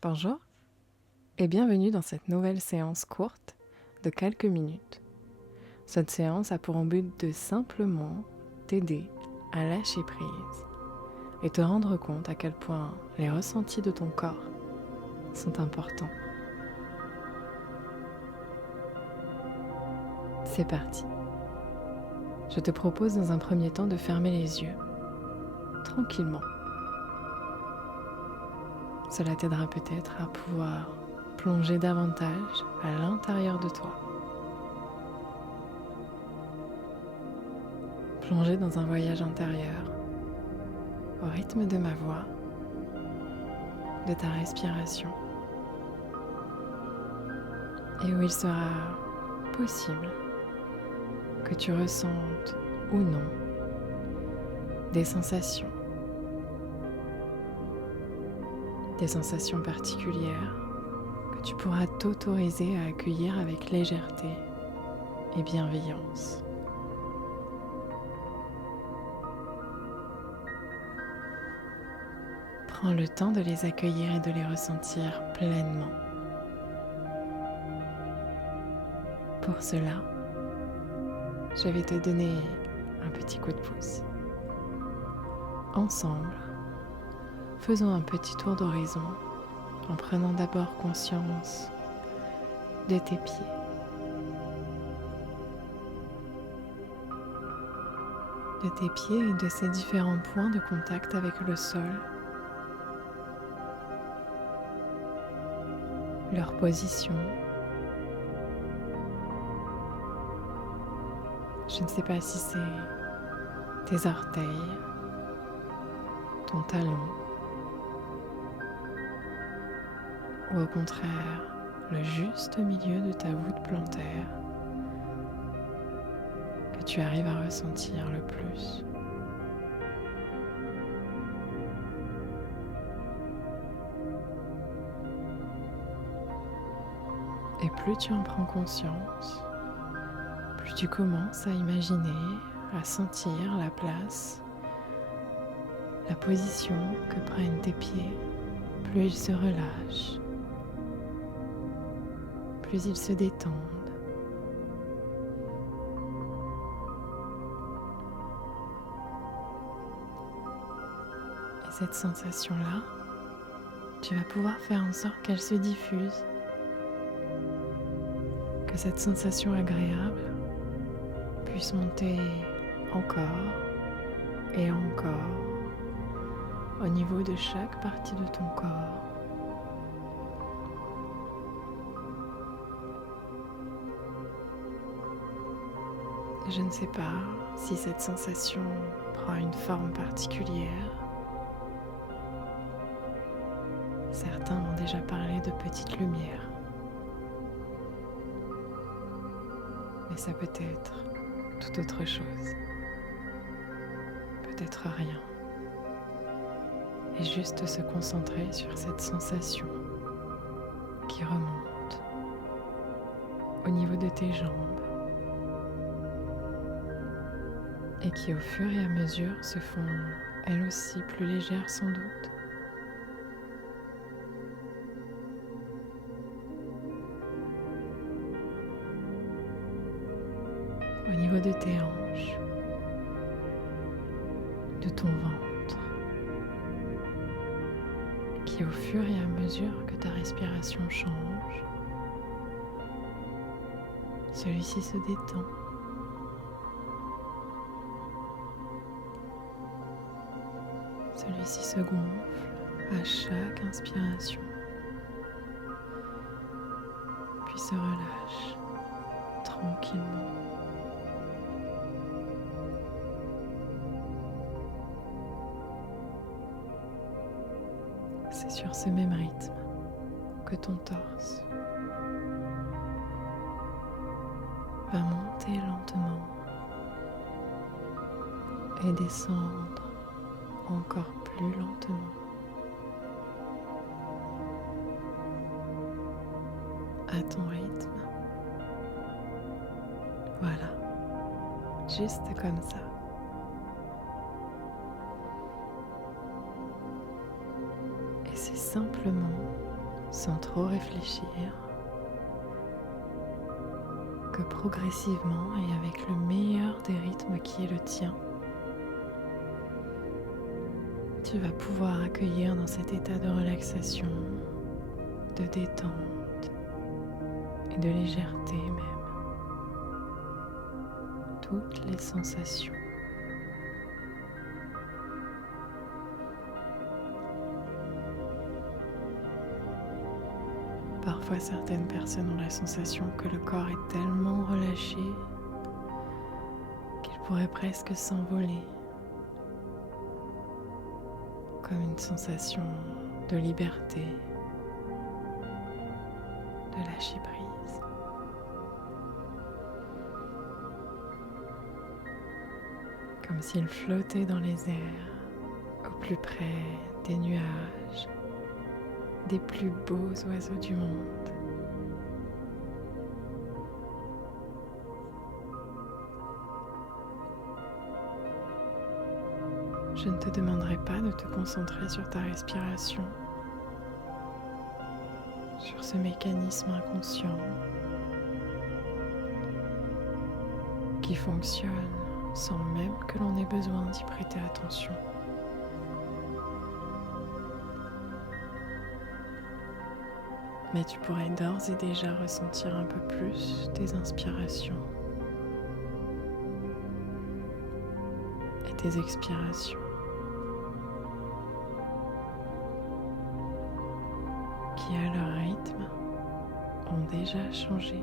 Bonjour et bienvenue dans cette nouvelle séance courte de quelques minutes. Cette séance a pour but de simplement t'aider à lâcher prise et te rendre compte à quel point les ressentis de ton corps sont importants. C'est parti. Je te propose dans un premier temps de fermer les yeux, tranquillement. Cela t'aidera peut-être à pouvoir plonger davantage à l'intérieur de toi. Plonger dans un voyage intérieur, au rythme de ma voix, de ta respiration, et où il sera possible que tu ressentes ou non des sensations particulières que tu pourras t'autoriser à accueillir avec légèreté et bienveillance. Prends le temps de les accueillir et de les ressentir pleinement. Pour cela, je vais te donner un petit coup de pouce. Ensemble, faisons un petit tour d'horizon en prenant d'abord conscience de tes pieds. De tes pieds et de ces différents points de contact avec le sol. Leur position. Je ne sais pas si c'est tes orteils, ton talon, ou au contraire le juste milieu de ta voûte plantaire que tu arrives à ressentir le plus. Et plus tu en prends conscience, plus tu commences à imaginer, à sentir la place, la position que prennent tes pieds, plus ils se relâchent, plus ils se détendent. Et cette sensation-là, tu vas pouvoir faire en sorte qu'elle se diffuse, que cette sensation agréable puisse monter encore et encore au niveau de chaque partie de ton corps. Je ne sais pas si cette sensation prend une forme particulière. Certains m'ont déjà parlé de petites lumières. Mais ça peut être tout autre chose. Peut-être rien. Et juste se concentrer sur cette sensation qui remonte au niveau de tes jambes et qui au fur et à mesure se font elles aussi plus légères sans doute. Au niveau de tes hanches, de ton ventre, qui au fur et à mesure que ta respiration change, celui-ci se détend. Celui-ci se gonfle à chaque inspiration, puis se relâche tranquillement. C'est sur ce même rythme que ton torse va monter lentement et descendre encore plus lentement à ton rythme. Voilà, juste comme ça. Et c'est simplement sans trop réfléchir, que progressivement et avec le meilleur des rythmes qui est le tien, tu vas pouvoir accueillir dans cet état de relaxation, de détente et de légèreté même, toutes les sensations. Parfois, certaines personnes ont la sensation que le corps est tellement relâché qu'il pourrait presque s'envoler, comme une sensation de liberté, de lâcher prise. Comme s'il flottait dans les airs, au plus près des nuages, des plus beaux oiseaux du monde. Je ne te demanderai pas de te concentrer sur ta respiration, sur ce mécanisme inconscient qui fonctionne sans même que l'on ait besoin d'y prêter attention. Mais tu pourrais d'ores et déjà ressentir un peu plus tes inspirations et tes expirations qui, à leur rythme, ont déjà changé.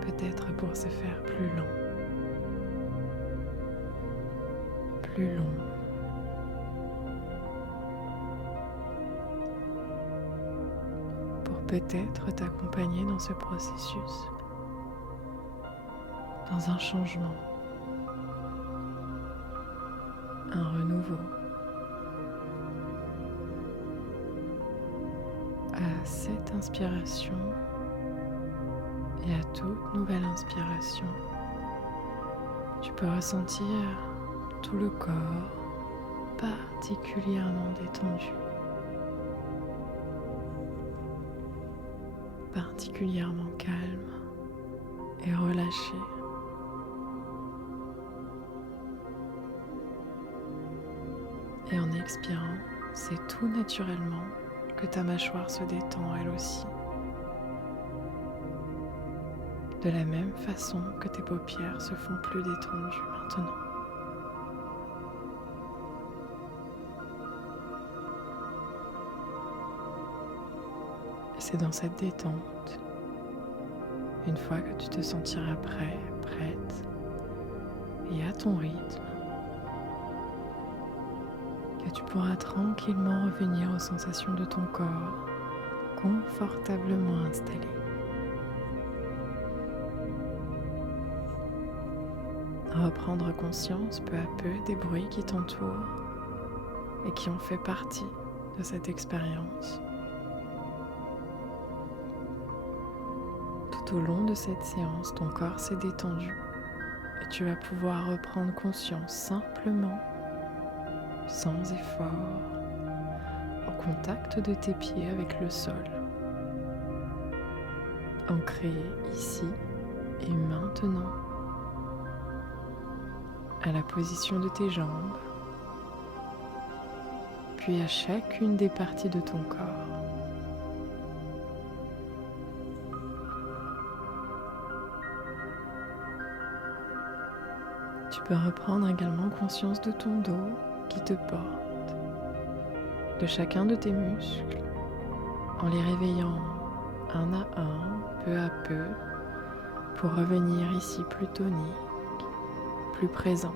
Peut-être pour se faire plus lent, plus long. Peut-être t'accompagner dans ce processus, dans un changement, un renouveau. À cette inspiration et à toute nouvelle inspiration, tu peux ressentir tout le corps particulièrement détendu, particulièrement calme et relâché. Et en expirant, c'est tout naturellement que ta mâchoire se détend elle aussi. De la même façon que tes paupières se font plus détendues maintenant. C'est dans cette détente, une fois que tu te sentiras prêt, prête, et à ton rythme, que tu pourras tranquillement revenir aux sensations de ton corps, confortablement installé. Reprendre conscience peu à peu des bruits qui t'entourent et qui ont fait partie de cette expérience. Tout au long de cette séance, ton corps s'est détendu et tu vas pouvoir reprendre conscience simplement, sans effort, au contact de tes pieds avec le sol, ancré ici et maintenant, à la position de tes jambes, puis à chacune des parties de ton corps. Tu peux reprendre également conscience de ton dos qui te porte, de chacun de tes muscles, en les réveillant un à un, peu à peu, pour revenir ici plus tonique, plus présent.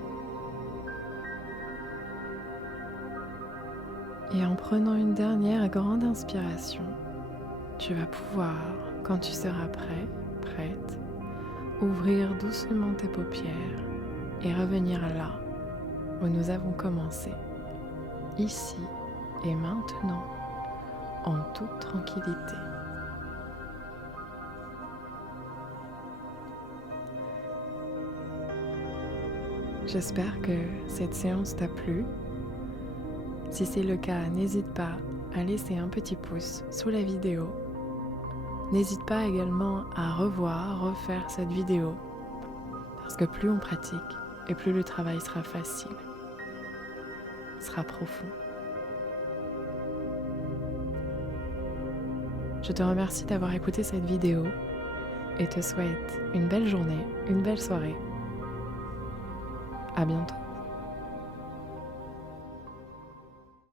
Et en prenant une dernière grande inspiration, tu vas pouvoir, quand tu seras prêt, prête, ouvrir doucement tes paupières et revenir là où nous avons commencé, ici et maintenant, en toute tranquillité. J'espère que cette séance t'a plu. Si c'est le cas, n'hésite pas à laisser un petit pouce sous la vidéo. N'hésite pas également à refaire cette vidéo, parce que plus on pratique et plus le travail sera facile, sera profond. Je te remercie d'avoir écouté cette vidéo et te souhaite une belle journée, une belle soirée. À bientôt.